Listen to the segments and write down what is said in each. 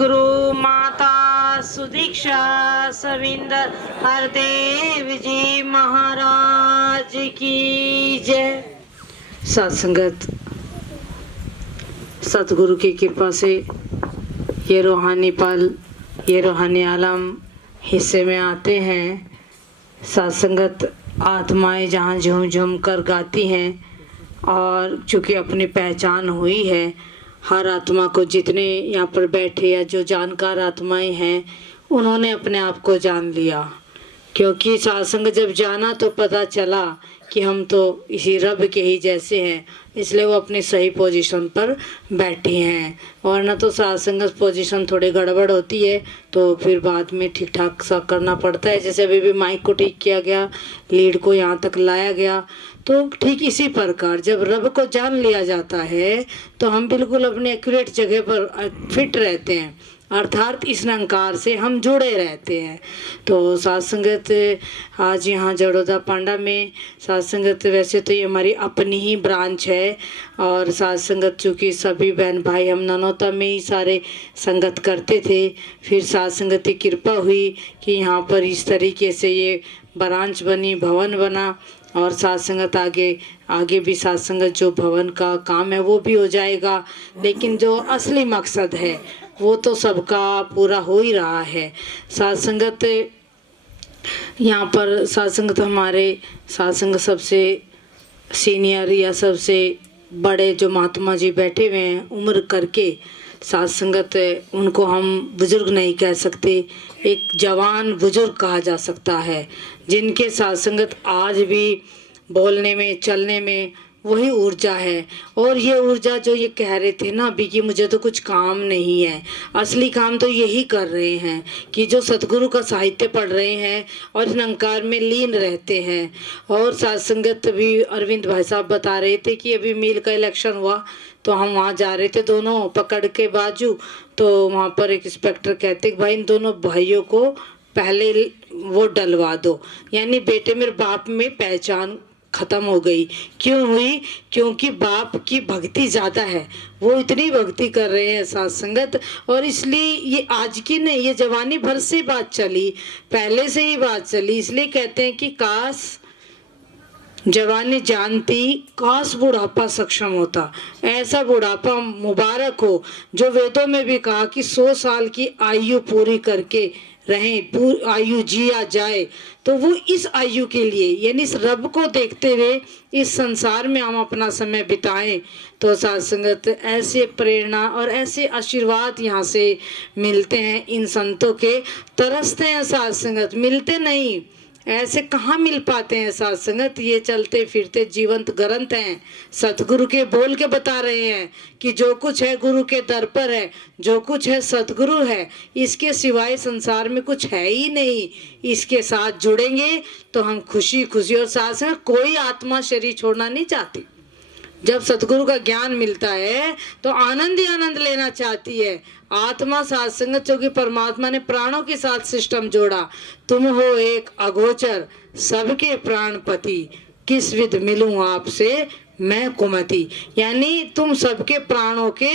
सद्गुरु माता सुदीक्षा सविंदर हरदेव जी महाराज की जय। सत्संगत, सतगुरु की कृपा से ये रूहानी पल, ये रूहानी आलम हिस्से में आते हैं। सत्संगत आत्माएं जहाँ झूम झूम कर गाती हैं और चूँकि अपनी पहचान हुई है, हर आत्मा को, जितने यहाँ पर बैठे या जो जानकार आत्माएं हैं, उन्होंने अपने आप को जान लिया। क्योंकि सत्संग जब जाना तो पता चला कि हम तो इसी रब के ही जैसे हैं, इसलिए वो अपनी सही पोजीशन पर बैठी हैं। वरना तो सत्संग पोजीशन थोड़ी गड़बड़ होती है तो फिर बाद में ठीक ठाक सा करना पड़ता है। जैसे अभी भी माइक को ठीक किया गया, लीड को यहाँ तक लाया गया, तो ठीक इसी प्रकार जब रब को जान लिया जाता है तो हम बिल्कुल अपने एक्यूरेट जगह पर फिट रहते हैं, अर्थात इस निरंकार से हम जुड़े रहते हैं। तो सत्संगत आज यहाँ जड़ोदा पांडा में सत्संगत, वैसे तो ये हमारी अपनी ही ब्रांच है और सत्संगत चूँकि सभी बहन भाई हम ननौता में ही सारे संगत करते थे, फिर सत्संगत की कृपा हुई कि यहाँ पर इस तरीके से ये ब्रांच बनी, भवन बना और सत्संगत आगे भी सत्संगत जो भवन का काम है वो भी हो जाएगा। लेकिन जो असली मकसद है वो तो सबका पूरा हो ही रहा है। सत्संगत यहाँ पर सत्संगत हमारे सत्संग सबसे सीनियर या सबसे बड़े जो महात्मा जी बैठे हुए हैं उम्र करके, सत्संगत उनको हम बुजुर्ग नहीं कह सकते, एक जवान बुजुर्ग कहा जा सकता है, जिनके सत्संगत आज भी बोलने में चलने में वही ऊर्जा है। और ये ऊर्जा जो ये कह रहे थे ना अभी कि मुझे तो कुछ काम नहीं है, असली काम तो यही कर रहे हैं कि जो सतगुरु का साहित्य पढ़ रहे हैं और निरंकार में लीन रहते हैं। और सत्संगत भी अरविंद भाई साहब बता रहे थे कि अभी मील का इलेक्शन हुआ तो हम वहाँ जा रहे थे, दोनों पकड़ के बाजू, तो वहाँ पर एक इंस्पेक्टर कहते कि भाई इन दोनों भाइयों को पहले वो डलवा दो, यानी बेटे मेरे बाप में पहचान खत्म हो गई। क्यों हुई? क्योंकि बाप की भक्ति ज़्यादा है, वो इतनी भक्ति कर रहे हैं सत्संगत। और इसलिए ये आज की नहीं, ये जवानी भर से बात चली, पहले से ही बात चली। इसलिए कहते हैं कि काश जवानी जानती, काश बुढ़ापा सक्षम होता। ऐसा बुढ़ापा मुबारक हो जो वेदों में भी कहा कि 100 साल की आयु पूरी करके रहें, आयु जिया जाए। तो वो इस आयु के लिए, यानी इस रब को देखते हुए इस संसार में हम अपना समय बिताएं। तो सत्संगत ऐसे प्रेरणा और ऐसे आशीर्वाद यहाँ से मिलते हैं, इन संतों के तरसते हैं सत्संगत, मिलते नहीं, ऐसे कहाँ मिल पाते हैं सत्संगत। ये चलते फिरते जीवंत ग्रंथ हैं, सतगुरु के बोल के बता रहे हैं कि जो कुछ है गुरु के दर पर है, जो कुछ है सतगुरु है, इसके सिवाय संसार में कुछ है ही नहीं। इसके साथ जुड़ेंगे तो हम खुशी खुशी, और साथ साथ कोई आत्मा शरीर छोड़ना नहीं चाहती। जब सतगुरु का ज्ञान मिलता है तो आनंद ही आनंद लेना चाहती है आत्मा। सत्संगत जो कि परमात्मा ने प्राणों के साथ सिस्टम जोड़ा, तुम हो एक अगोचर सबके प्राणपति, किस विध मिलूं आपसे मैं कुमति, यानी तुम सबके प्राणों के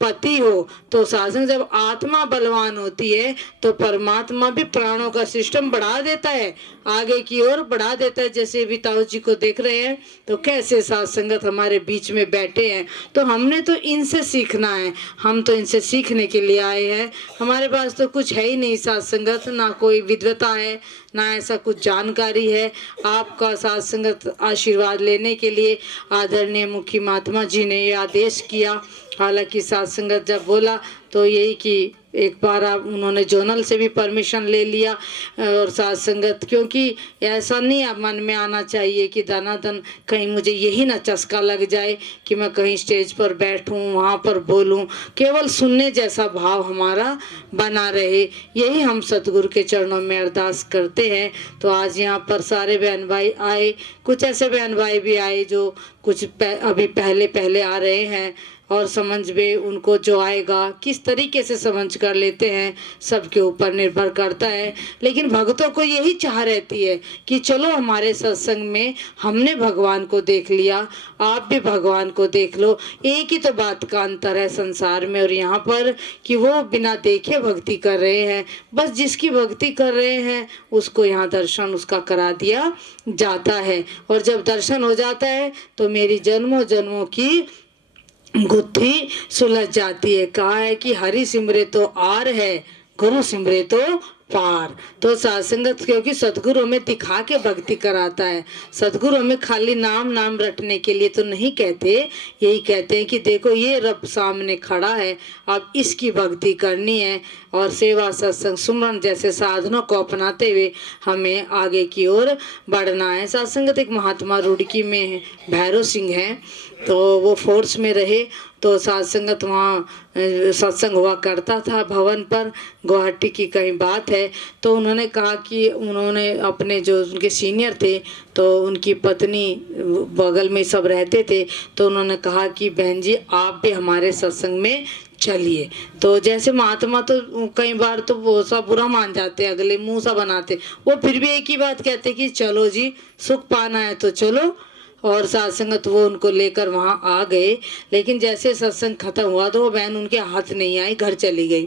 पति हो। तो साधन जब आत्मा बलवान होती है तो परमात्मा भी प्राणों का सिस्टम बढ़ा देता है, आगे की ओर बढ़ा देता है। जैसे भी ताऊ जी को देख रहे हैं तो कैसे साथ संगत हमारे बीच में बैठे हैं, तो हमने तो इनसे सीखना है, हम तो इनसे सीखने के लिए आए हैं। हमारे पास तो कुछ है ही नहीं साथ संगत, ना कोई विद्वता है ना ऐसा कुछ जानकारी है। आपका साथ संगत आशीर्वाद लेने के लिए आदरणीय मुखी महात्मा जी ने ये आदेश किया। हालांकि साथ संगत जब बोला तो यही कि एक बार आप उन्होंने जोनल से भी परमिशन ले लिया। और साथ संगत, क्योंकि ऐसा नहीं आप मन में आना चाहिए कि दनादन कहीं मुझे यही ना चस्का लग जाए कि मैं कहीं स्टेज पर बैठूं, वहाँ पर बोलूं, केवल सुनने जैसा भाव हमारा बना रहे, यही हम सतगुरु के चरणों में अरदास करते हैं। तो आज यहाँ पर सारे बहन भाई आए, कुछ ऐसे बहन भाई भी आए जो कुछ अभी पहले आ रहे हैं। और समझ में उनको जो आएगा किस तरीके से समझ कर लेते हैं सबके ऊपर निर्भर करता है। लेकिन भक्तों को यही चाह रहती है कि चलो हमारे सत्संग में हमने भगवान को देख लिया, आप भी भगवान को देख लो। एक ही तो बात का अंतर है संसार में और यहाँ पर कि वो बिना देखे भक्ति कर रहे हैं। बस जिसकी भक्ति कर रहे हैं उसको यहाँ दर्शन उसका करा दिया जाता है और जब दर्शन हो जाता है तो मेरी जन्मों जन्मों की गुत्थी सुलझ जाती है। कहा है कि हरि सिमरे तो आर है, गुरु सिमरे तो पार। तो सत्संगत क्योंकि सतगुरु हमें दिखा के भक्ति कराता है। सतगुरु हमें खाली नाम नाम रटने के लिए तो नहीं कहते, यही कहते हैं कि देखो ये रब सामने खड़ा है, अब इसकी भक्ति करनी है और सेवा सत्संग सुमरन जैसे साधनों को अपनाते हुए हमें आगे की ओर बढ़ना है। सत्संगत एक महात्मा रुड़की में भैरव सिंह हैं, तो वो फोर्स में रहे तो सत्संगत वहाँ सत्संग हुआ करता था भवन पर। गुवाहाटी की कहीं बात है तो उन्होंने कहा कि उन्होंने अपने जो उनके सीनियर थे तो उनकी पत्नी बगल में सब रहते थे, तो उन्होंने कहा कि बहन जी आप भी हमारे सत्संग में चलिए। तो जैसे महात्मा तो कई बार तो वो सब बुरा मान जाते, अगले मुंह सा बनाते, वो फिर भी एक ही बात कहते कि चलो जी सुख पाना है तो चलो। और सत्संगत वो उनको लेकर वहाँ आ गए। लेकिन जैसे सत्संग खत्म हुआ तो वो बहन उनके हाथ नहीं आई, घर चली गई।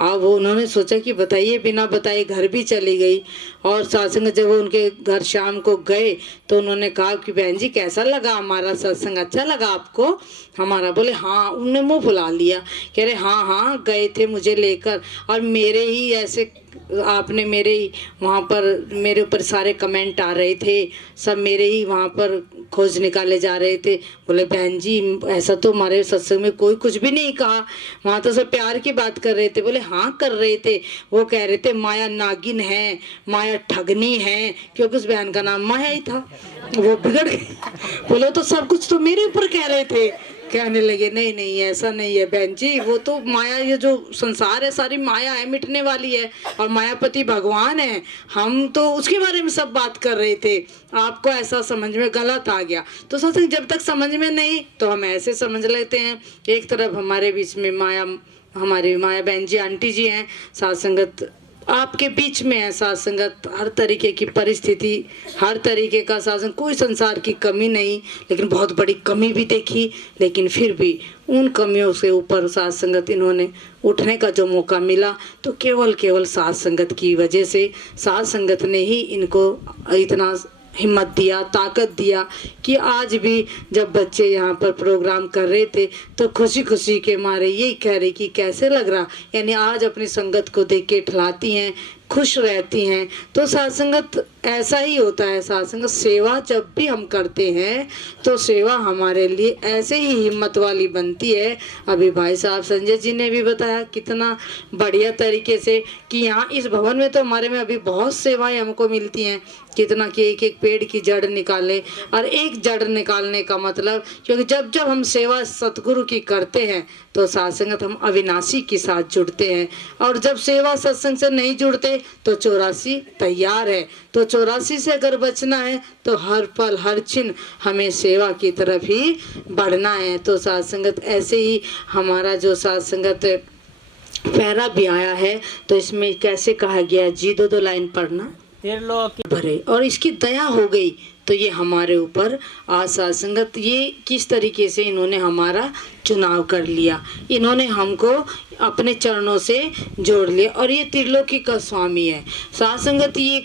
अब वो उन्होंने सोचा कि बताइए, बिना बताए घर भी चली गई। और सत्संग जब वो उनके घर शाम को गए तो उन्होंने कहा कि बहन जी कैसा लगा हमारा सत्संग, अच्छा लगा आपको हमारा? बोले हाँ। उन्होंने मुंह फुला लिया, कह रहे हाँ हाँ गए थे मुझे लेकर और मेरे ही ऐसे आपने मेरे ही वहाँ पर मेरे ऊपर सारे कमेंट आ रहे थे, सब मेरे ही वहाँ पर खोज निकाले जा रहे थे। बोले बहन जी ऐसा तो हमारे सत्संग में कोई कुछ भी नहीं कहा, वहाँ तो सब प्यार की बात कर रहे थे। बोले हाँ कर रहे थे, वो कह रहे थे माया नागिन है, माया ठगनी है, क्योंकि उस बहन का नाम माया ही था। वो बिगड़ गए। बोले तो सब कुछ तो मेरे ऊपर कह रहे थे। कहने लगे नहीं नहीं ऐसा नहीं है बहन जी, वो तो माया, ये जो संसार है सारी माया है, मिटने वाली है और मायापति भगवान है, हम तो उसके बारे में सब बात कर रहे थे, आपको ऐसा समझ में गलत आ गया। तो सत्संग जब तक समझ में नहीं तो हम ऐसे समझ लेते हैं। एक तरफ हमारे बीच में माया, हमारी माया बहन जी आंटी जी हैं, सत्संगत आपके बीच में है, सत्संगत हर तरीके की परिस्थिति, हर तरीके का सत्संग, कोई संसार की कमी नहीं, लेकिन बहुत बड़ी कमी भी देखी, लेकिन फिर भी उन कमियों से ऊपर सत्संगत इन्होंने उठने का जो मौका मिला तो केवल सत्संगत की वजह से, सत्संगत ने ही इनको इतना हिम्मत दिया, ताकत दिया कि आज भी जब बच्चे यहाँ पर प्रोग्राम कर रहे थे तो खुशी खुशी के मारे यही कह रहे कि कैसे लग रहा, यानी आज अपनी संगत को देख के ठलाती हैं, खुश रहती हैं। तो सत्संगत ऐसा ही होता है। सत्संगत सेवा जब भी हम करते हैं तो सेवा हमारे लिए ऐसे ही हिम्मत वाली बनती है। अभी भाई साहब संजय जी ने भी बताया कितना बढ़िया तरीके से कि यहाँ इस भवन में तो हमारे में अभी बहुत सेवाएं हमको मिलती हैं, कितना कि एक एक पेड़ की जड़ निकाले, और एक जड़ निकालने का मतलब क्योंकि जब जब हम सेवा सतगुरु की करते हैं तो सत्संगत हम अविनाशी के साथ जुड़ते हैं, और जब सेवा सत्संग से नहीं जुड़ते तो 84 तैयार है। तो 84 से अगर बचना है तो हर पल हर क्षण हमें सेवा की तरफ ही बढ़ना है। तो सत्संगत ऐसे ही हमारा जो सत्संगत पैरा भी आया है तो इसमें कैसे कहा गया जी, दो लाइन पढ़ना भरे और इसकी दया हो गई तो ये हमारे ऊपर सत्संगत ये किस तरीके से इन्होंने हमारा चुनाव कर लिया, इन्होंने हमको अपने चरणों से जोड़ लिया। और ये त्रिलोकी का स्वामी है। सत्संगत ये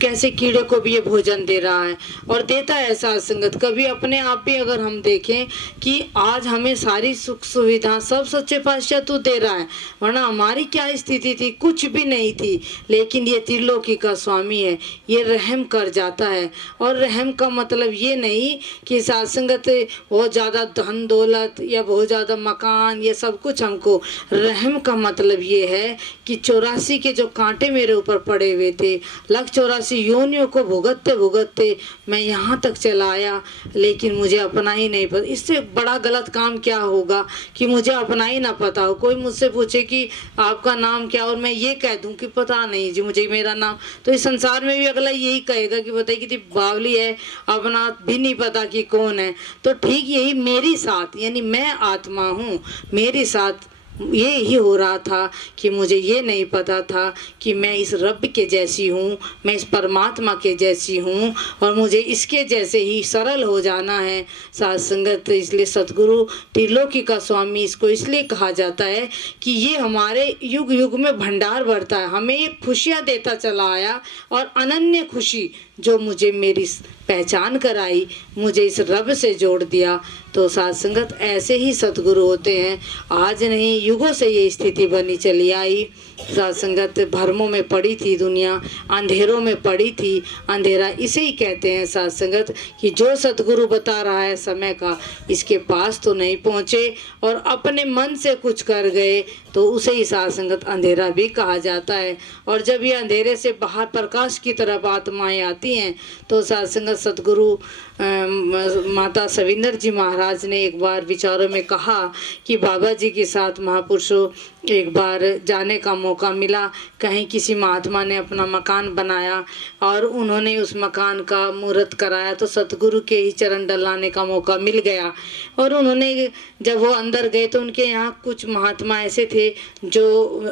कैसे कीड़े को भी ये भोजन दे रहा है और देता है सत्संगत। कभी अपने आप भी अगर हम देखें कि आज हमें सारी सुख सुविधा सब सच्चे पातशाह तू दे रहा है, वरना हमारी क्या स्थिति थी, कुछ भी नहीं थी। लेकिन ये त्रिलोकी का स्वामी है, ये रहम कर जाता है। और रहम का मतलब ये नहीं कि सत्संगत बहुत ज़्यादा धन दौलत या बहुत ज़्यादा मकान ये सब कुछ हमको, रहम का मतलब ये है कि 84 के जो कांटे मेरे ऊपर पड़े हुए थे, लग 84 योनियों को भुगतते भुगतते मैं यहाँ तक चला आया, लेकिन मुझे अपना ही नहीं पता। इससे बड़ा गलत काम क्या होगा कि मुझे अपना ही ना पता हो। कोई मुझसे पूछे कि आपका नाम क्या, और मैं ये कह दूं कि पता नहीं जी मुझे मेरा नाम, तो इस संसार में भी अगला यही कहेगा कि बताइए कितनी बावली है, अपना भी नहीं पता कि कौन है। तो ठीक यही मेरी साथ, यानी मैं आत्मा हूँ, मेरे साथ ये ही हो रहा था कि मुझे ये नहीं पता था कि मैं इस रब के जैसी हूँ, मैं इस परमात्मा के जैसी हूँ, और मुझे इसके जैसे ही सरल हो जाना है। साध संगत, इसलिए सतगुरु त्रिलोकी का स्वामी इसको इसलिए कहा जाता है कि ये हमारे युग युग में भंडार भरता है, हमें ये खुशियाँ देता चला आया, और अनन्य खुशी जो मुझे मेरी पहचान कराई, मुझे इस रब से जोड़ दिया। तो साध संगत ऐसे ही सतगुरु होते हैं। आज नहीं, युगों से ये स्थिति बनी चली आई। साध संगत, भ्रमों में पड़ी थी दुनिया, अंधेरों में पड़ी थी। अंधेरा इसे ही कहते हैं साध संगत कि जो सतगुरु बता रहा है समय का, इसके पास तो नहीं पहुँचे और अपने मन से कुछ कर गए, तो उसे ही साध संगत अंधेरा भी कहा जाता है। और जब ये अंधेरे से बाहर प्रकाश की तरफ आत्माएं आती हैं, तो साध संगत सतगुरु माता सविंदर जी महाराज ने एक बार विचारों में कहा कि बाबा जी के साथ महापुरुषों एक बार जाने का मौका मिला। कहीं किसी महात्मा ने अपना मकान बनाया और उन्होंने उस मकान का मुहूर्त कराया, तो सतगुरु के ही चरण डलाने का मौका मिल गया। और उन्होंने जब वो अंदर गए तो उनके यहाँ कुछ महात्मा ऐसे थे जो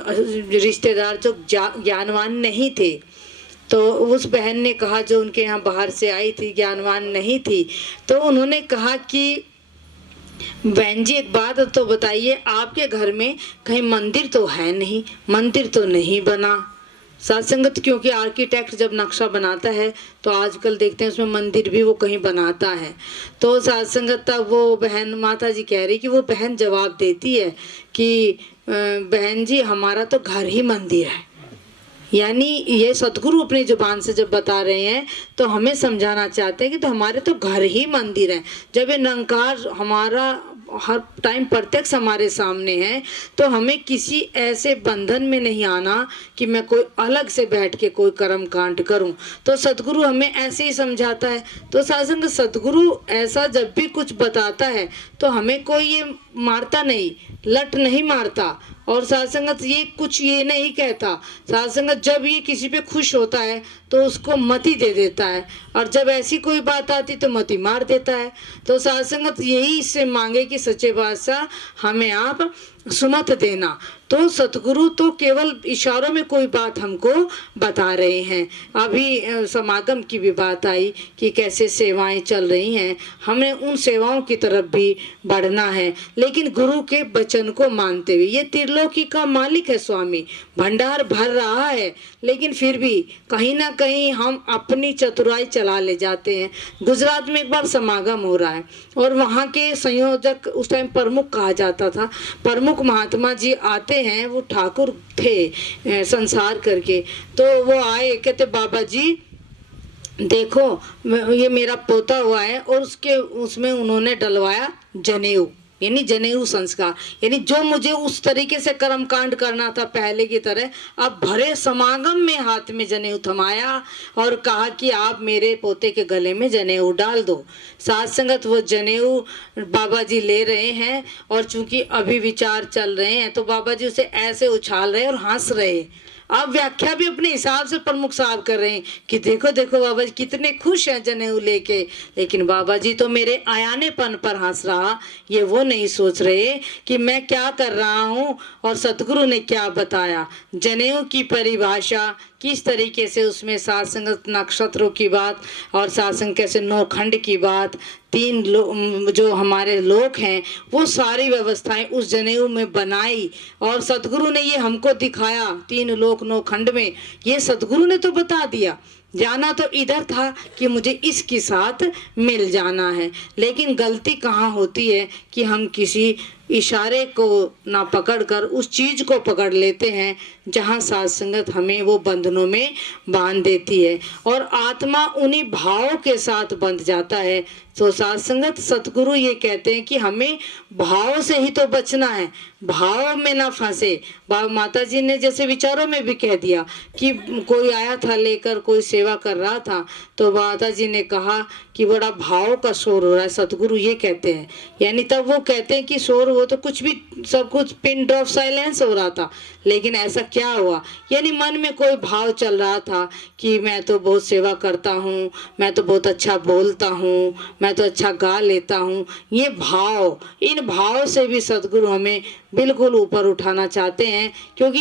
रिश्तेदार जो ज्ञानवान नहीं थे। तो उस बहन ने कहा, जो उनके यहाँ बाहर से आई थी, ज्ञानवान नहीं थी, तो उन्होंने कहा कि बहन जी एक बात तो बताइए, आपके घर में कहीं मंदिर तो है नहीं, मंदिर तो नहीं बना। साध संगत, क्योंकि आर्किटेक्ट जब नक्शा बनाता है तो आजकल देखते हैं उसमें मंदिर भी वो कहीं बनाता है। तो साध संगत तब वो बहन, माता जी कह रही कि वो बहन जवाब देती है कि बहन जी हमारा तो घर ही मंदिर है। यानी ये सतगुरु अपनी जुबान से जब बता रहे हैं तो हमें समझाना चाहते हैं कि तो हमारे तो घर ही मंदिर है। जब ये निरंकार हमारा हर टाइम प्रत्यक्ष हमारे सामने है, तो हमें किसी ऐसे बंधन में नहीं आना कि मैं कोई अलग से बैठ के कोई कर्म कांड करूं। तो सतगुरु हमें ऐसे ही समझाता है। तो साधन सतगुरु ऐसा जब भी कुछ बताता है तो हमें कोई ये मारता नहीं, लट नहीं मारता, और साध संगत ये कुछ ये नहीं कहता। साध संगत जब ये किसी पे खुश होता है तो उसको मति दे देता है, और जब ऐसी कोई बात आती तो मति मार देता है। तो साध संगत यही इससे मांगे कि सच्चे बादशाह हमें आप सुमत देना। तो सतगुरु तो केवल इशारों में कोई बात हमको बता रहे हैं। अभी समागम की भी बात आई कि कैसे सेवाएं चल रही हैं, हमें उन सेवाओं की तरफ भी बढ़ना है, लेकिन गुरु के वचन को मानते हुए। ये त्रिलोकी का मालिक है स्वामी, भंडार भर रहा है, लेकिन फिर भी कहीं ना कहीं हम अपनी चतुराई चला ले जाते हैं। गुजरात में एक बार समागम हो रहा है और वहाँ के संयोजक, उस टाइम प्रमुख कहा जाता था, प्रमुख महात्मा जी आते हैं, वो ठाकुर थे संसार करके। तो वो आए, कहते बाबा जी देखो ये मेरा पोता हुआ है, और उसमें उन्होंने डलवाया जनेऊ, यानी जनेऊ संस्कार, यानी जो मुझे उस तरीके से कर्म कांड करना था पहले की तरह, अब भरे समागम में हाथ में जनेऊ थमाया और कहा कि आप मेरे पोते के गले में जनेऊ डाल दो। साध संगत वो जनेऊ बाबा जी ले रहे हैं, और चूंकि अभी विचार चल रहे हैं तो बाबा जी उसे ऐसे उछाल रहे और हंस रहे। अब व्याख्या भी अपने हिसाब से प्रमुख साहब कर रहे हैं कि देखो देखो बाबा जी कितने खुश हैं जनेऊ लेके, लेकिन बाबा जी तो मेरे आयानेपन पर हंस रहा। ये वो नहीं सोच रहे कि मैं क्या कर रहा हूँ और सतगुरु ने क्या बताया। जनेऊ की परिभाषा किस तरीके से, उसमें साध संगत नक्षत्रों की बात और साध संग कैसे 9 खंड की बात, 3 जो हमारे लोक हैं वो सारी व्यवस्थाएं उस जनेऊ में बनाई, और सतगुरु ने ये हमको दिखाया 3 लोक 9 खंड में। ये सतगुरु ने तो बता दिया, जाना तो इधर था कि मुझे इसके साथ मिल जाना है। लेकिन गलती कहाँ होती है कि हम किसी इशारे को ना पकड़कर उस चीज को पकड़ लेते हैं जहाँ साध संगत हमें वो बंधनों में बांध देती है, और आत्मा उन्हीं भावों के साथ बंध जाता है। तो साध संगत सतगुरु ये कहते हैं कि हमें भाव से ही तो बचना है, भाव में ना फंसे। माता जी ने जैसे विचारों में भी कह दिया कि कोई आया था लेकर, कोई सेवा कर रहा था, तो माता जी ने कहा कि बड़ा भाव का शोर हो रहा है, सतगुरु ये कहते हैं। यानी तब वो कहते हैं कि शोर हो तो कुछ भी, सब कुछ पिन ड्रॉप साइलेंस हो रहा था, लेकिन ऐसा क्या हुआ, यानी मन में कोई भाव चल रहा था कि मैं तो बहुत सेवा करता हूँ, मैं तो बहुत अच्छा बोलता हूँ, मैं तो अच्छा गा लेता हूँ। ये भाव, इन भाव से भी सतगुरु हमें बिल्कुल ऊपर उठाना चाहते हैं, क्योंकि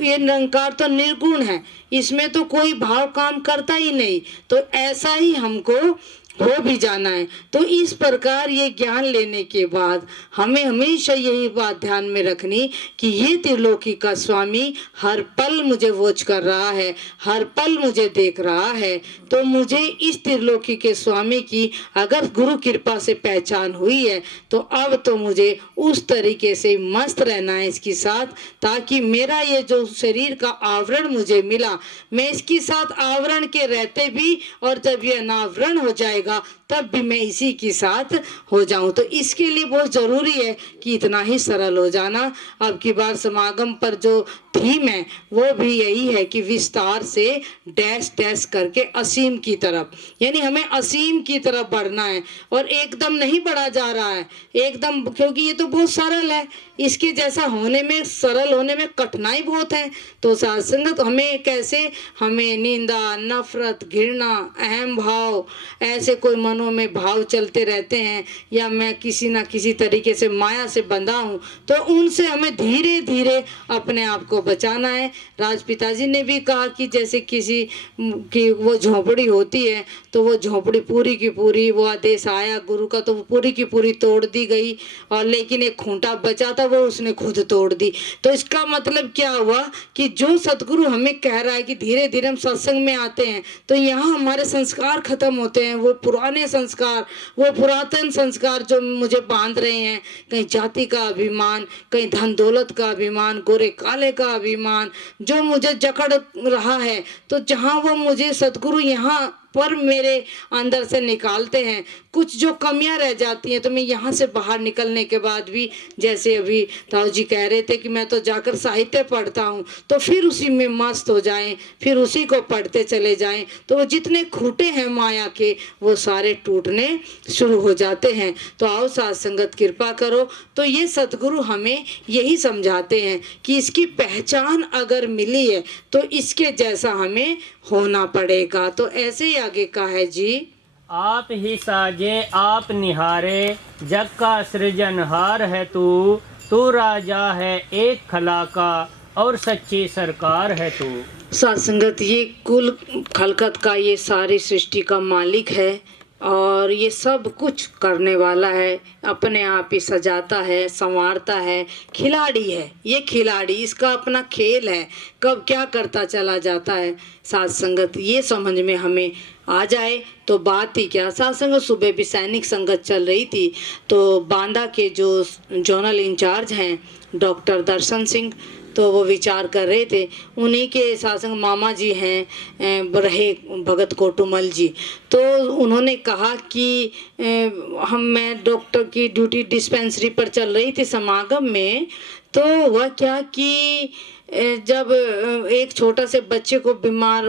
ये निरंकार तो निर्गुण है, इसमें तो कोई भाव काम करता ही नहीं, तो ऐसा ही हमको हो भी जाना है। तो इस प्रकार ये ज्ञान लेने के बाद हमें हमेशा यही बात ध्यान में रखनी कि ये त्रिलोकी का स्वामी हर पल मुझे वॉच कर रहा है, हर पल मुझे देख रहा है। तो मुझे इस त्रिलोकी के स्वामी की अगर गुरु कृपा से पहचान हुई है, तो अब तो मुझे उस तरीके से मस्त रहना है इसके साथ, ताकि मेरा ये जो शरीर का आवरण मुझे मिला, मैं इसके साथ आवरण के रहते भी, और जब ये अनावरण हो जाएगा तब भी मैं इसी के साथ हो जाऊं। तो इसके लिए बहुत जरूरी है कि इतना ही सरल हो जाना। अब की बार समागम पर जो थीम है वो भी यही है कि विस्तार से डैश डैश करके असीम की तरफ, यानी हमें असीम की तरफ बढ़ना है, और एकदम नहीं बढ़ा जा रहा है एकदम, क्योंकि ये तो बहुत सरल है, इसके जैसा होने में, सरल होने में कठिनाई बहुत है। तो सत्संगत हमें कैसे, हमें निंदा, नफरत, घृणा, अहम भाव, ऐसे कोई मनों में भाव चलते रहते हैं, या मैं किसी ना किसी तरीके से माया से बंधा हूँ, तो उनसे हमें धीरे धीरे अपने आप को बचाना है। राजपिता जी ने भी कहा कि जैसे किसी की वो झोपड़ी होती है, तो वो झोपड़ी पूरी की पूरी, वो आदेश आया गुरु का तो वो पूरी की पूरी तोड़ दी गई, और लेकिन एक खूंटा बचा था वो उसने खुद तोड़ दी। तो इसका मतलब क्या हुआ कि जो सतगुरु हमें कह रहा है कि धीरे धीरे हम सत्संग में आते हैं, तो यहाँ हमारे संस्कार खत्म होते हैं, वो पुराने संस्कार, वो पुरातन संस्कार जो मुझे बांध रहे हैं, कहीं जाति का अभिमान, कहीं धन दौलत का अभिमान, गोरे काले का अभिमान, जो मुझे जकड़ रहा है, तो जहाँ वो मुझे सतगुरु यहाँ पर मेरे अंदर से निकालते हैं, कुछ जो कमियां रह जाती हैं, तो मैं यहाँ से बाहर निकलने के बाद भी, जैसे अभी ताऊ जी कह रहे थे कि मैं तो जाकर साहित्य पढ़ता हूँ, तो फिर उसी में मस्त हो जाएं, फिर उसी को पढ़ते चले जाएं, तो वो जितने खूंटे हैं माया के वो सारे टूटने शुरू हो जाते हैं। तो आओ साथ संगत कृपा करो। तो ये सतगुरु हमें यही समझाते हैं कि इसकी पहचान अगर मिली है तो इसके जैसा हमें होना पड़ेगा। तो ऐसे ही आगे का है जी, आप ही साजे आप निहारे, जग का सृजनहार है तू, तू राजा है एक खला का, और सच्ची सरकार है तू। सत्संगत ये कुल खलकत का, ये सारी सृष्टि का मालिक है, और ये सब कुछ करने वाला है, अपने आप ही सजाता है, संवारता है, खिलाड़ी है ये खिलाड़ी, इसका अपना खेल है, कब क्या करता चला जाता है। साथ संगत ये समझ में हमें आ जाए तो बात ही क्या। साथ संगत सुबह भी सैनिक संगत चल रही थी, तो बांदा के जो जोनल इंचार्ज हैं डॉक्टर दर्शन सिंह, तो वो विचार कर रहे थे, उन्हीं के सासंग मामा जी हैं रहे भगत कोटुमल जी, तो उन्होंने कहा कि मैं डॉक्टर की ड्यूटी डिस्पेंसरी पर चल रही थी समागम में, तो वह क्या कि जब एक छोटा से बच्चे को बीमार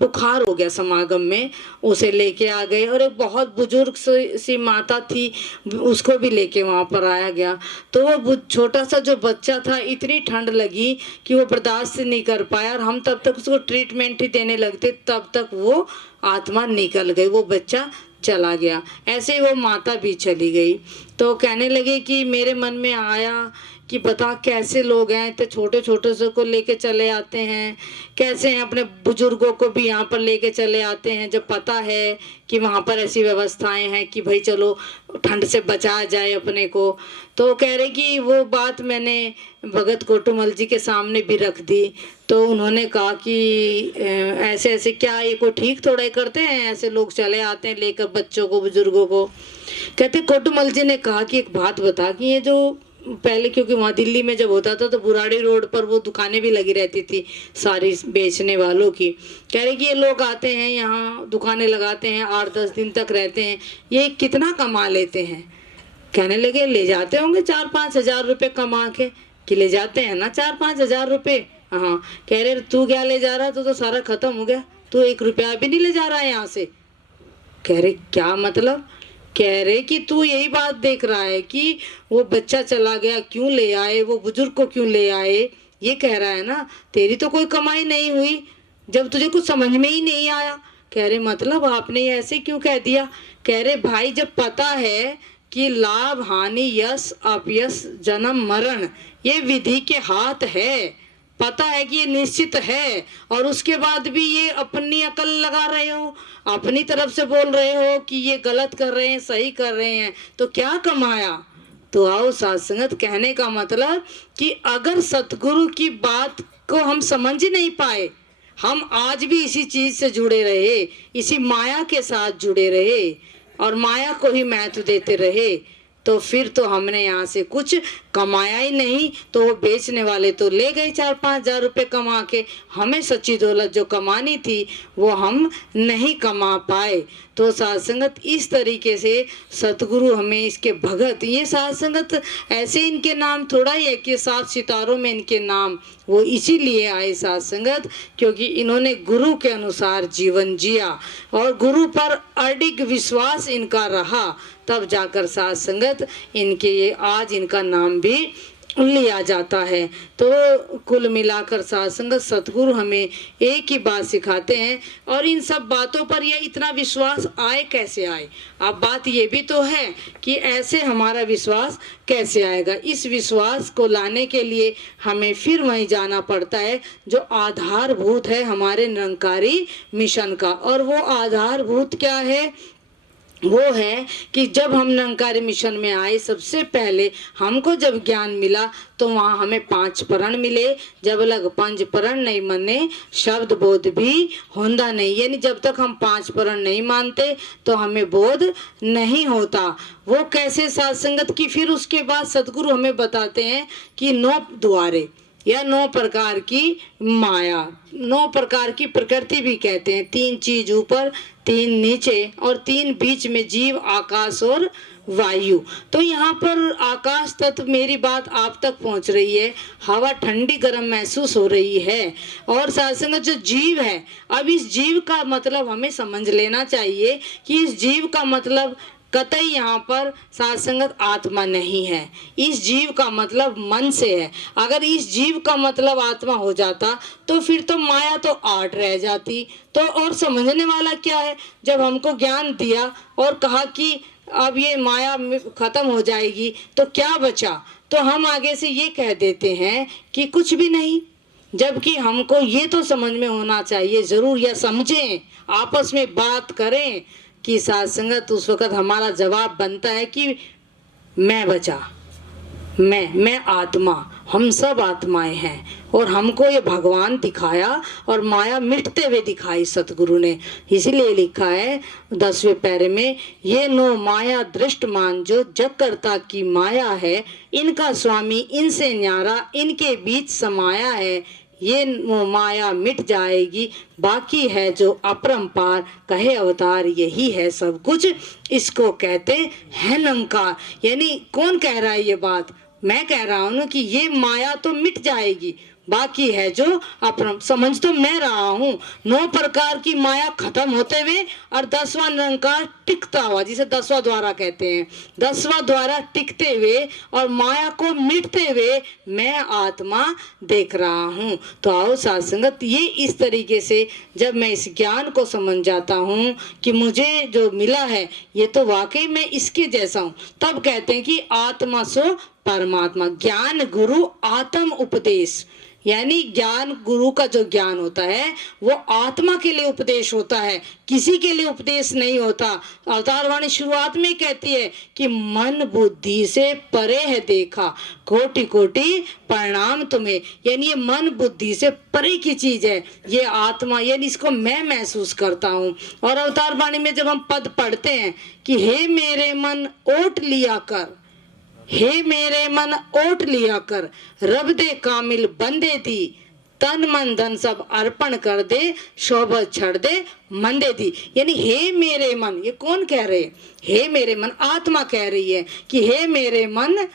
बुखार हो गया समागम में, उसे लेके आ गए, और एक बहुत बुजुर्ग सी माता थी, उसको भी लेके वहाँ पर आया गया। तो वो छोटा सा जो बच्चा था, इतनी ठंड लगी कि वो बर्दाश्त नहीं कर पाया, और हम तब तक उसको ट्रीटमेंट ही देने लगते, तब तक वो आत्मा निकल गई, वो बच्चा चला गया। ऐसे ही वो माता भी चली गई। तो कहने लगे कि मेरे मन में आया कि बता कैसे लोग हैं, तो छोटे छोटे से को लेके चले आते हैं, कैसे हैं अपने बुजुर्गों को भी यहाँ पर लेके चले आते हैं, जब पता है कि वहाँ पर ऐसी व्यवस्थाएं हैं कि भाई चलो ठंड से बचाया जाए अपने को। तो कह रहे कि वो बात मैंने भगत कोटुमल जी के सामने भी रख दी, तो उन्होंने कहा कि ऐसे ऐसे क्या ये कोई ठीक थोड़ा ही करते हैं, ऐसे लोग चले आते हैं लेकर बच्चों को, बुजुर्गों को। कहते कोटुमल जी ने कहा कि एक बात बता कि ये जो पहले, क्योंकि वहाँ दिल्ली में जब होता था तो बुराड़ी रोड पर वो दुकानें भी लगी रहती थी सारी बेचने वालों की, कह रहे कि ये लोग आते हैं यहाँ दुकानें लगाते हैं, 8-10 दिन तक रहते हैं, ये कितना कमा लेते हैं। कहने लगे ले जाते होंगे 4-5 हजार रुपये कमा के, कि ले जाते हैं ना 4-5 हजार रुपये। हाँ, कह रहे तू क्या ले जा रहा, तू तो सारा खत्म हो गया, तू 1 रुपया भी नहीं ले जा रहा है यहाँ से। कह रहे क्या मतलब? कह रहे कि तू यही बात देख रहा है कि वो बच्चा चला गया क्यों ले आए, वो बुजुर्ग को क्यों ले आए, ये कह रहा है ना। तेरी तो कोई कमाई नहीं हुई, जब तुझे कुछ समझ में ही नहीं आया। कह रहे मतलब आपने ऐसे क्यों कह दिया? कह रहे भाई जब पता है कि लाभ हानि यश अपयश जन्म मरण ये विधि के हाथ है, पता है कि ये निश्चित है, और उसके बाद भी ये अपनी अकल लगा रहे हो, अपनी तरफ से बोल रहे हो कि ये गलत कर रहे हैं सही कर रहे हैं, तो क्या कमाया? तो आओ साथ संगत, कहने का मतलब कि अगर सतगुरु की बात को हम समझ नहीं पाए, हम आज भी इसी चीज से जुड़े रहे, इसी माया के साथ जुड़े रहे और माया को ही महत्व देते रहे, तो फिर तो हमने यहाँ से कुछ कमाया ही नहीं। तो वो बेचने वाले तो ले गए 4-5 हजार रुपये कमा के, हमें सच्ची दौलत जो कमानी थी वो हम नहीं कमा पाए। तो साथ संगत इस तरीके से सतगुरु हमें इसके भगत, ये साथ संगत ऐसे इनके नाम थोड़ा ही है कि 7 सितारों में इनके नाम वो इसीलिए आए साथ संगत, क्योंकि इन्होंने गुरु के अनुसार जीवन जिया और गुरु पर अडिग विश्वास इनका रहा, तब जाकर साथ संगत इनके ये आज इनका नाम भी लिया जाता है। तो कुल मिलाकर साथ संगत सतगुरु हमें एक ही बात सिखाते हैं, और इन सब बातों पर यह इतना विश्वास आए कैसे आए? अब बात ये भी तो है कि ऐसे हमारा विश्वास कैसे आएगा? इस विश्वास को लाने के लिए हमें फिर वहीं जाना पड़ता है जो आधारभूत है हमारे निरंकारी मिशन का। और वो आधारभूत क्या है? वो है कि जब हम निरंकारी मिशन में आए, सबसे पहले हमको जब ज्ञान मिला तो वहाँ हमें 5 प्रण मिले। जब लग 5 प्रण नहीं मने शब्द बोध भी होंदा नहीं, यानी जब तक हम 5 प्रण नहीं मानते तो हमें बोध नहीं होता। वो कैसे साथ संगत की? फिर उसके बाद सतगुरु हमें बताते हैं कि 9 द्वारे या 9 प्रकार की माया, 9 प्रकार की प्रकृति भी कहते हैं। 3 चीज ऊपर, 3 नीचे और 3 बीच में, जीव, आकाश और वायु। तो यहाँ पर आकाश तत्व, मेरी बात आप तक पहुँच रही है, हवा ठंडी गर्म महसूस हो रही है। और साथ संगत जो जीव है, अब इस जीव का मतलब हमें समझ लेना चाहिए कि इस जीव का मतलब कतई यहाँ पर साथ संगत आत्मा नहीं है। इस जीव का मतलब मन से है। अगर इस जीव का मतलब आत्मा हो जाता तो फिर तो माया तो 8 रह जाती। तो और समझने वाला क्या है? जब हमको ज्ञान दिया और कहा कि अब ये माया खत्म हो जाएगी तो क्या बचा? तो हम आगे से ये कह देते हैं कि कुछ भी नहीं, जबकि हमको ये तो समझ में होना चाहिए जरूर, या समझें, आपस में बात करें कि साथ संगत उस वक़्त हमारा जवाब बनता है कि मैं बचा, मैं आत्मा, हम सब आत्माएं हैं। और हमको ये भगवान दिखाया और माया मिटते हुए दिखाई सतगुरु ने। इसीलिए लिखा है 10वें पैरे में, ये 9 माया दृष्ट मान जो जग करता की माया है, इनका स्वामी इनसे न्यारा इनके बीच समाया है। ये माया मिट जाएगी, बाकी है जो अपरंपार, कहे अवतार यही है सब कुछ, इसको कहते हैं निरंकार। यानी कौन कह रहा है ये बात? मैं कह रहा हूँ कि ये माया तो मिट जाएगी, बाकी है जो अपरम, समझ तो मैं रहा हूँ। 9 प्रकार की माया खत्म होते हुए और 10वां निरंकार टिकता हुआ, जिसे 10वां द्वारा कहते हैं, 10वां द्वारा टिकते हुए और माया को मिटते हुए मैं आत्मा देख रहा हूँ। तो आओ साथ संगत, ये इस तरीके से जब मैं इस ज्ञान को समझ जाता हूँ कि मुझे जो मिला है ये तो वाकई मैं इसके जैसा हूँ, तब कहते हैं कि आत्मा सो परमात्मा। ज्ञान गुरु आत्म उपदेश, यानी ज्ञान गुरु का जो ज्ञान होता है वो आत्मा के लिए उपदेश होता है, किसी के लिए उपदेश नहीं होता। अवतार वाणी शुरुआत में कहती है कि मन बुद्धि से परे है देखा, कोटि कोटि प्रणाम तुम्हें। यानी ये मन बुद्धि से परे की चीज है, ये आत्मा, यानी इसको मैं महसूस करता हूँ। और अवतार वाणी में जब हम पद पढ़ते हैं कि हे मेरे मन ओट लिया कर, हे मेरे मन ओट लिया कर, रब दे कामिल बंदे दी, तन मन धन सब अर्पण कर दे, शोभत छड़ दे मंदे दी। यानी हे मेरे मन, ये कौन कह रहे हैं? हे मेरे मन, आत्मा कह रही है कि हे मेरे मन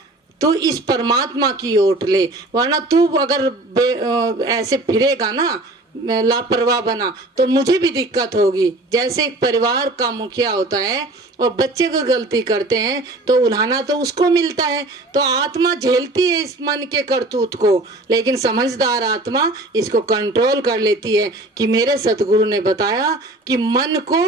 तू इस परमात्मा की ओट ले, वरना तू अगर ऐसे फिरेगा ना, लापरवाह बना, तो मुझे भी दिक्कत होगी। जैसे एक परिवार का मुखिया होता है और बच्चे को गलती करते हैं तो उल्हाना तो उसको मिलता है, तो आत्मा झेलती है इस मन के करतूत को, लेकिन समझदार आत्मा इसको कंट्रोल कर लेती है। कि मेरे सतगुरु ने बताया कि मन को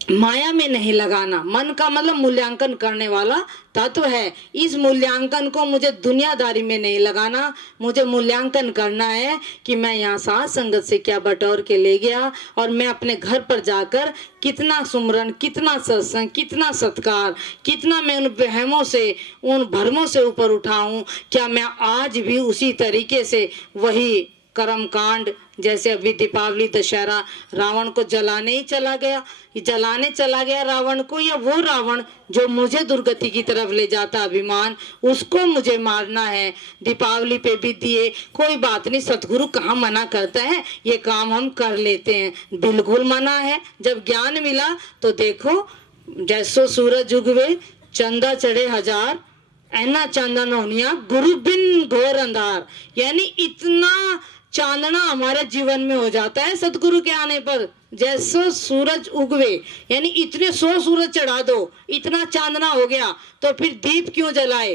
माया में नहीं लगाना। मन का मतलब मूल्यांकन करने वाला तत्व है। इस मूल्यांकन को मुझे दुनियादारी में नहीं लगाना, मुझे मूल्यांकन करना है कि मैं यहाँ साथ संगत से क्या बटोर के ले गया, और मैं अपने घर पर जाकर कितना सुमरन, कितना सत्संग, कितना सत्कार, कितना मैं उन वहमों से, उन भरमों से ऊपर उठाऊं। क्या मैं आज भी उसी तरीके से वही कर्म कांड, जैसे अभी दीपावली दशहरा रावण को जलाने ही चला गया, जलाने चला गया रावण को, या वो रावण जो मुझे दुर्गति की तरफ ले जाता अभिमान, उसको मुझे मारना है। दीपावली पे भी दिए, कोई बात नहीं, सतगुरु कहाँ मना करता है, ये काम हम कर लेते हैं। बिल्कुल मना है। जब ज्ञान मिला तो देखो, जैसो सूरज उगवे चंदा चढ़े हजार, ऐना चांदन होनिया गुरु बिन घोर अंधार। यानी इतना चांदना हमारे जीवन में हो जाता है सतगुरु के आने पर। जैसे सूरज उगवे, यानी इतने 100 सूरज चढ़ा दो, इतना चांदना हो गया, तो फिर दीप क्यों जलाए?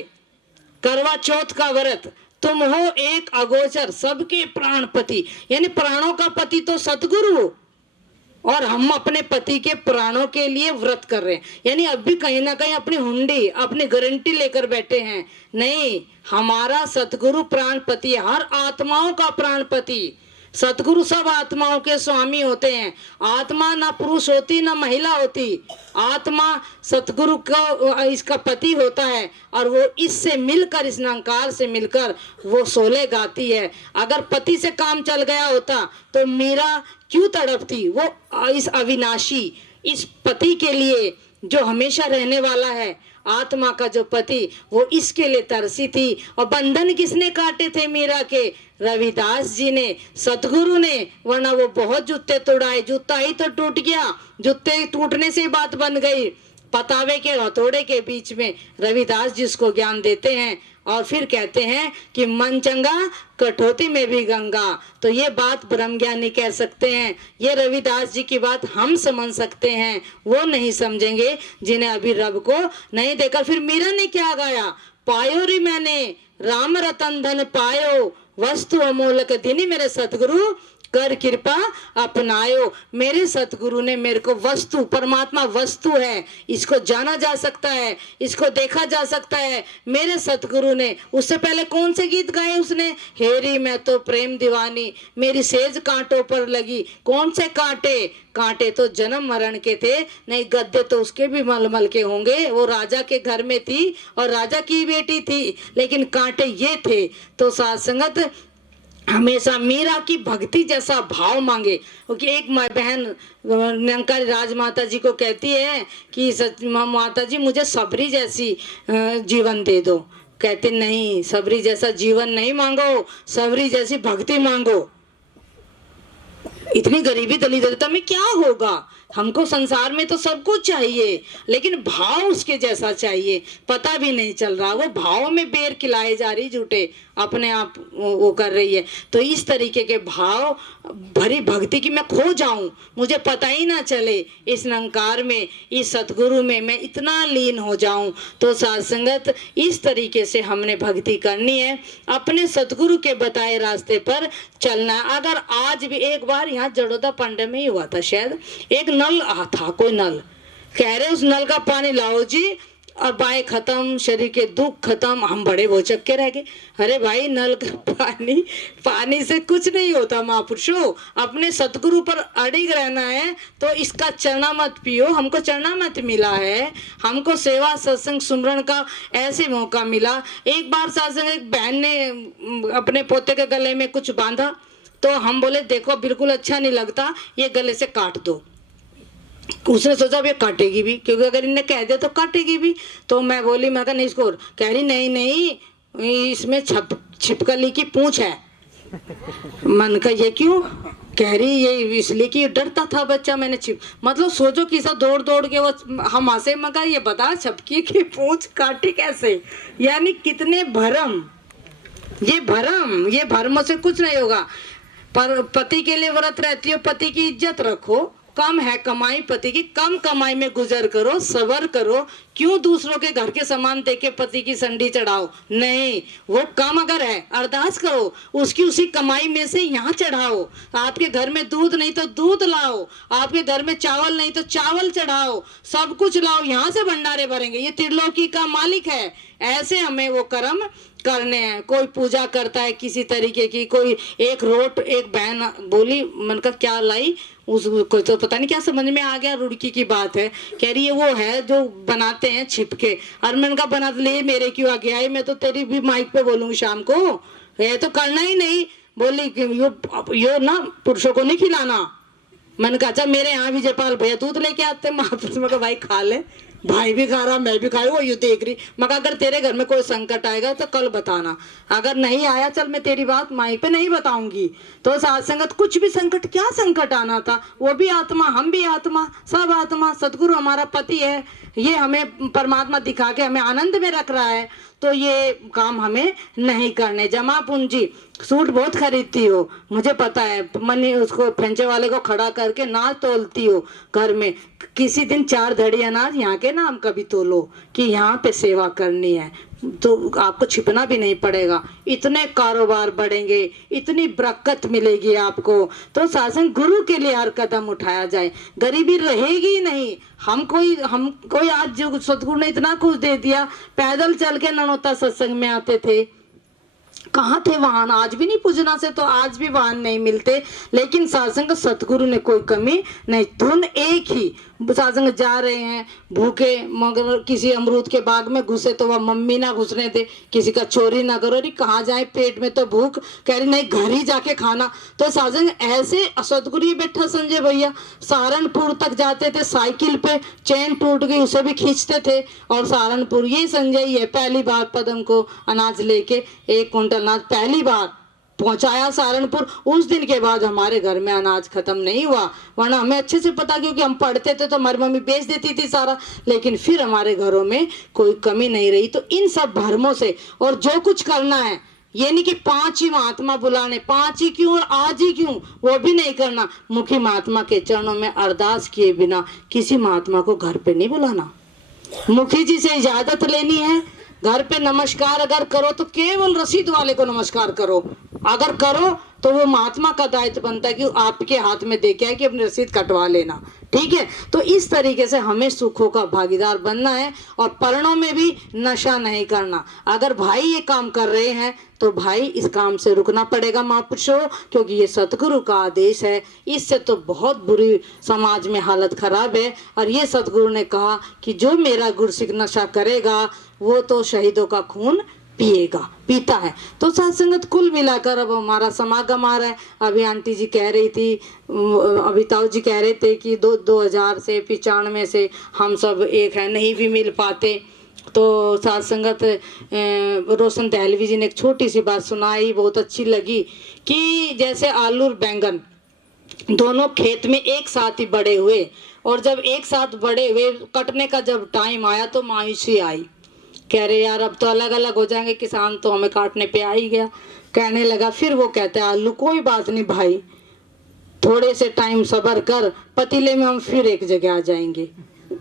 करवा चौथ का व्रत, तुम हो एक अगोचर सबके प्राणपति, यानी प्राणों का पति तो सतगुरु, और हम अपने पति के प्राणों के लिए व्रत कर रहे हैं। यानी अब भी कहीं ना कहीं अपनी हुंडी, अपनी गारंटी लेकर बैठे हैं। नहीं, हमारा सतगुरु प्राणपति है, हर आत्माओं का प्राणपति। सतगुरु सब आत्माओं के स्वामी होते हैं। आत्मा ना पुरुष होती ना महिला होती, आत्मा सतगुरु का इसका पति होता है, और वो इससे मिलकर, इस निरंकार से मिलकर वो सोले गाती है। अगर पति से काम चल गया होता तो मीरा क्यों तड़पती? वो इस अविनाशी, इस पति के लिए जो हमेशा रहने वाला है, आत्मा का जो पति, वो इसके लिए तरसी थी। और बंधन किसने काटे थे मीरा के? रविदास जी ने, सतगुरु ने, वरना वो बहुत जूते तोड़ाए, जूता ही तो टूट गया, जूते टूटने से बात बन गई। पतावे के हथौड़े के बीच में रविदास जी इसको ज्ञान देते हैं, और फिर कहते हैं कि मन चंगा कठौती में भी गंगा। तो ये बात ब्रह्म ज्ञानी कह सकते हैं, ये रविदास जी की बात हम समझ सकते हैं, वो नहीं समझेंगे जिन्हें अभी रब को नहीं देखा। फिर मीरा ने क्या गाया? पायो री मैंने राम रतन धन पायो, वस्तु अमोलक दीनी मेरे सतगुरु कर कृपा अपनायो। मेरे सतगुरु ने मेरे को वस्तु, परमात्मा वस्तु है, इसको जाना जा सकता है, इसको देखा जा सकता है। मेरे सतगुरु ने, उससे पहले कौन से गीत गाए उसने? हेरी मैं तो प्रेम दीवानी, मेरी सेज कांटों पर लगी। कौन से कांटे? कांटे तो जन्म मरण के थे, नहीं गद्दे तो उसके भी मलमल के होंगे। वो राजा के घर में थी और राजा की बेटी थी, लेकिन कांटे ये थे। तो साथ संगत हमेशा मीरा की भक्ति जैसा भाव मांगे, क्योंकि एक बहन निरंकारी राजमाता जी को कहती है कि माता जी मुझे सबरी जैसी जीवन दे दो। कहते नहीं, सबरी जैसा जीवन नहीं मांगो, सबरी जैसी भक्ति मांगो। इतनी गरीबी दलिद्रता में क्या होगा? हमको संसार में तो सब कुछ चाहिए, लेकिन भाव उसके जैसा चाहिए। पता भी नहीं चल रहा, वो भाव में बेर खिलाए जा रही, झूठे अपने आप वो कर रही है। तो इस तरीके के भाव भरी भक्ति की मैं खो जाऊं, मुझे पता ही ना चले, इस निरंकार में, इस सतगुरु में मैं इतना लीन हो जाऊं। तो साथ संगत इस तरीके से हमने भक्ति करनी है, अपने सतगुरु के बताए रास्ते पर चलना। अगर आज भी, एक बार यहाँ जड़ोदा पांडे में ही हुआ था शायद, एक नल था, कोई नल, कह रहे उस नल का पानी लाओ जी, और बाएं खत्म, शरीर के दुख खत्म। हम बड़े भोचक के रह गए। अरे भाई, नल का पानी से कुछ नहीं होता महापुरुषों। अपने सतगुरु पर अड़िग रहना है तो इसका चरना मत पियो। हमको चरना मत मिला है, हमको सेवा सत्संग सुमरण का ऐसे मौका मिला। एक बार सत्संग, एक बहन ने अपने पोते के गले में कुछ बांधा, तो हम बोले देखो बिल्कुल अच्छा नहीं लगता, ये गले से काट दो। उसने सोचा अब ये काटेगी भी, क्योंकि अगर इन्हें कह दे तो काटेगी भी। तो मैं बोली, मैं कहा नहीं इसको, कह रही नहीं नहीं, इसमें छिपकली की पूंछ है, मन का ये क्यों कह रही, ये इसलिए कि डरता था बच्चा, मैंने छिप, मतलब सोचो किसा दौड़ दौड़ के वो हम हंसे, मगा ये बता छपकी की पूंछ काटी कैसे, यानी कितने भरम, ये भरम, ये भरम से कुछ नहीं होगा। पर पति के लिए व्रत रहती हो, पति की इज्जत रखो, कम है कमाई पति की, कम कमाई में गुजर करो, सबर करो, क्यों दूसरों के घर के सामान देके पति की संडी चढ़ाओ, नहीं, वो कम अगर है अरदास करो, उसकी उसी कमाई में से यहाँ चढ़ाओ। आपके घर में दूध नहीं तो दूध लाओ, आपके घर में चावल नहीं तो चावल चढ़ाओ, सब कुछ लाओ, यहाँ से भंडारे भरेंगे, ये त्रिलोकी का मालिक है। ऐसे हमें वो कर्म करने हैं। कोई पूजा करता है किसी तरीके की, कोई एक रोट, एक बहन बोली, मन का क्या लाई, उसको तो पता नहीं क्या समझ में आ गया, रुड़की की बात है, कह रही है वो है जो बनाते हैं छिपके, और मैंने कहा बना ले, मेरे क्यों आ गया है, मैं तो तेरी भी माइक पे बोलूंगी शाम को, ये तो करना ही नहीं। बोली यो ना पुरुषों को नहीं खिलाना। मैंने कहा अच्छा, मेरे यहाँ भी जयपाल भैया दूध लेके आते हैं, मैं कहा भाई खा ले, भाई भी खा रहा, मैं भी खा रही, वो यूं देख रही। मगर अगर तेरे घर में कोई संकट आएगा तो कल बताना, अगर नहीं आया चल मैं तेरी बात माई पे नहीं बताऊंगी। तो साथ संगत कुछ भी संकट, क्या संकट आना था, वो भी आत्मा, हम भी आत्मा, सब आत्मा। सतगुरु हमारा पति है, ये हमें परमात्मा दिखा के हमें आनंद में रख रहा है, तो ये काम हमें नहीं करने। जमा पूंजी, सूट बहुत खरीदती हो, मुझे पता है, मनी उसको फेंचे वाले को खड़ा करके नाच तोलती हो घर में, किसी दिन 4 धड़ी अनाज यहाँ के नाम का भी तोलो कि यहाँ पे सेवा करनी है, तो आपको छिपना भी नहीं पड़ेगा, इतने कारोबार बढ़ेंगे, इतनी बरकत मिलेगी आपको। तो शासन गुरु के लिए हर कदम उठाया जाए, गरीबी रहेगी नहीं। हम कोई आज जो सतगुरु ने इतना कुछ दे दिया, पैदल चल के ननौता सत्संग में आते थे, कहाँ थे वाहन, आज भी नहीं पूजना से तो आज भी वाहन नहीं मिलते, लेकिन सासंग सतगुरु ने कोई कमी नहीं, धुन एक ही, सासंग जा रहे हैं भूखे, मगर किसी अमरूद के बाग में घुसे तो वह मम्मी ना घुसने दे, किसी का चोरी ना करो, अरे कहाँ जाए पेट में तो भूख, कह रही नहीं घर ही जाके खाना। तो सासंग ऐसे सतगुरु ही बैठा संजय भैया सहारनपुर तक जाते थे साइकिल पे, चेन टूट गई उसे भी खींचते थे, और सहारनपुर, ये संजय ही है पहली बार पदम को अनाज लेके 1 कुंटल अनाज पहली बार पहुंचाया सहारनपुर। उस दिन के बाद हमारे घर में अनाज खत्म नहीं हुआ, वरना हमें अच्छे से पता, क्योंकि हम पढ़ते थे तो हमारी मम्मी बेच देती थी सारा, लेकिन फिर हमारे घरों में कोई कमी नहीं रही। तो इन सब भरमों से, और जो कुछ करना है, ये नहीं कि 5 ही महात्मा बुलाने, 5 ही क्यों और आज ही क्यों, वो भी नहीं करना। मुखी महात्मा के चरणों में अरदास किए बिना किसी महात्मा को घर पे नहीं बुलाना। मुखी जी से इजाजत लेनी है, घर पे नमस्कार अगर करो तो केवल रसीद वाले को नमस्कार करो, अगर करो तो वो महात्मा का दायित्व बनता है कि आपके हाथ में दे के है कि अपनी रसीद कटवा लेना, ठीक है। तो इस तरीके से हमें सुखों का भागीदार बनना है, और पर्णों में भी नशा नहीं करना। अगर भाई ये काम कर रहे हैं तो भाई इस काम से रुकना पड़ेगा महापुरुषों, क्योंकि ये सतगुरु का आदेश है, इससे तो बहुत बुरी समाज में हालत खराब है। और ये सतगुरु ने कहा कि जो मेरा गुरसिक नशा करेगा वो तो शहीदों का खून पीता है। तो सत्संगत कुल मिलाकर अब हमारा समागम आ रहा है। अभी आंटी जी कह रही थी, अभिताव जी कह रहे थे कि 2000 से 95 से हम सब एक है, नहीं भी मिल पाते। तो साथ संगत रोशन दहलवी जी ने एक छोटी सी बात सुनाई, बहुत अच्छी लगी, कि जैसे आलू और बैंगन दोनों खेत में एक साथ ही बड़े हुए, और जब एक साथ बड़े हुए, कटने का जब टाइम आया तो मायूसी आई, कह रहे यार अब तो अलग अलग हो जाएंगे, किसान तो हमें काटने पे आ ही गया। कहने लगा, फिर वो कहते हैं आलू कोई बात नहीं भाई, थोड़े से टाइम सब्र कर, पतीले में हम फिर एक जगह आ जाएंगे,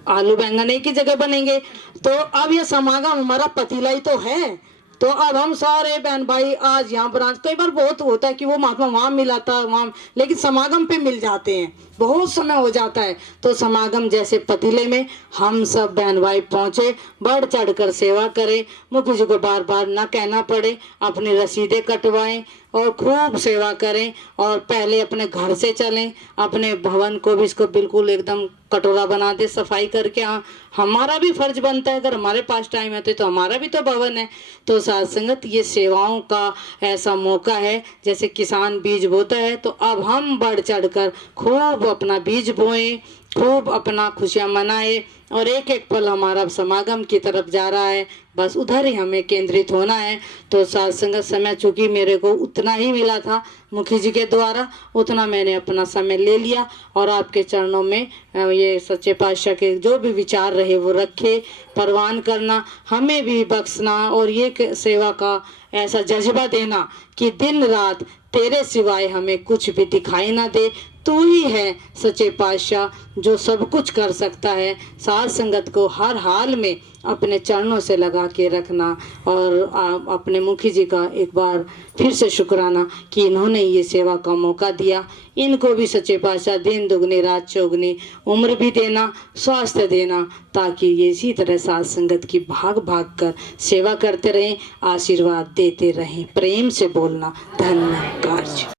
आलू बैंगन एक ही जगह बनेंगे। तो अब ये समागम हमारा पतीला ही तो है, तो अब हम सारे बहन भाई आज यहाँ पर, आज कई बार बहुत होता है कि वो महात्मा वहाँ मिलाता वहाँ, लेकिन समागम पे मिल जाते हैं, बहुत समय हो जाता है। तो समागम जैसे पतीले में हम सब बहन भाई पहुँचे, बढ़ चढ़ कर सेवा करें, मुखी जी को बार बार ना कहना पड़े, अपनी रसीदें कटवाएं और खूब सेवा करें। और पहले अपने घर से चलें, अपने भवन को भी इसको बिल्कुल एकदम कटोरा बना दे सफाई करके। हाँ, हमारा भी फर्ज बनता है, अगर हमारे पास टाइम है तो हमारा भी तो भवन है। तो साथ संगत ये सेवाओं का ऐसा मौका है, जैसे किसान बीज बोता है, तो अब हम बढ़ चढ़ कर खूब अपना बीज बोएं, खूब अपना खुशियाँ मनाए और एक एक पल हमारा समागम की तरफ जा रहा है, बस उधर ही हमें केंद्रित होना है। तो साथ संगत समय चूँकि मेरे को उतना ही मिला था मुखी जी के द्वारा, उतना मैंने अपना समय ले लिया और आपके चरणों में ये सच्चे पातशाह के जो भी विचार रहे वो रखे, परवान करना, हमें भी बख्शना और ये सेवा का ऐसा जज्बा देना कि दिन रात तेरे सिवाय हमें कुछ भी दिखाई ना दे। तू ही है सच्चे पातशाह जो सब कुछ कर सकता है। साथ संगत को हर हाल में अपने चरणों से लगा के रखना और अपने मुखी जी का एक बार फिर से शुक्राना कि इन्होंने ये सेवा का मौका दिया। इनको भी सच्चे पातशाह दिन दुगनी रात चौगनी उम्र भी देना, स्वास्थ्य देना, ताकि ये इसी तरह साथ संगत की भाग भाग कर सेवा करते रहें, आशीर्वाद देते रहें। प्रेम से बोलना धन्यवाद।